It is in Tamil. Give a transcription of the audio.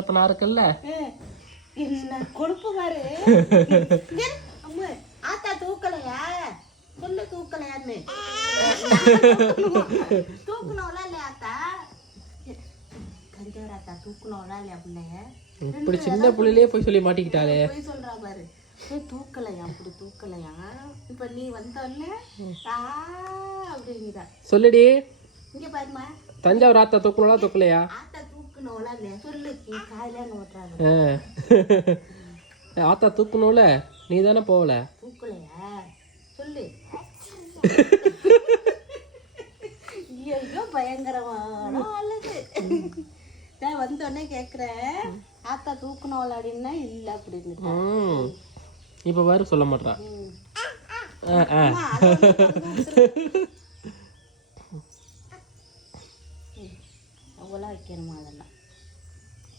அப்ப நான் இருக்கல்ல என்ன கொழுப்பு பாரு. அம்மா ஆத்தா தூக்கலையா சொல்லு, தூக்கலையான்னு. தூக்கணும்ல இல்லையா ஆத்தா? கஞ்சவர் ஆத்தா தூக்கணும்ல இல்லையா பிள்ளைய? இப்படி சின்ன புள்ளையிலேயே போய் சொல்லி மாட்டிக்கிட்டாலே. போய் சொல்றா பாரு. தூக்கலையா அப்படி தூக்கலையா? இப்ப நீ வந்தோடனே அப்படிங்கிற சொல்லுடி. இங்க பாருமா, தஞ்சாவூர் ஆத்தா தூக்கணும்ல தூக்கலையா? ஆத்தா தூக்கணும்ல இல்லையா சொல்லு. காலையில ஓட்டுறாரு. ஆத்தா தூக்கணும்ல, நீ தானே போகல. தூக்கலையா சொல்லு. ஐயோ பயங்கரமான ஆளுது. நான் வந்தோடனே கேக்குறேன் ஆத்தா தூக்கணும் அப்படின்னா இல்ல அப்படின்னு. இப்ப வேறு சொல்ல மாட்டான். அவ்வளோ வைக்கணுமா அதெல்லாம்?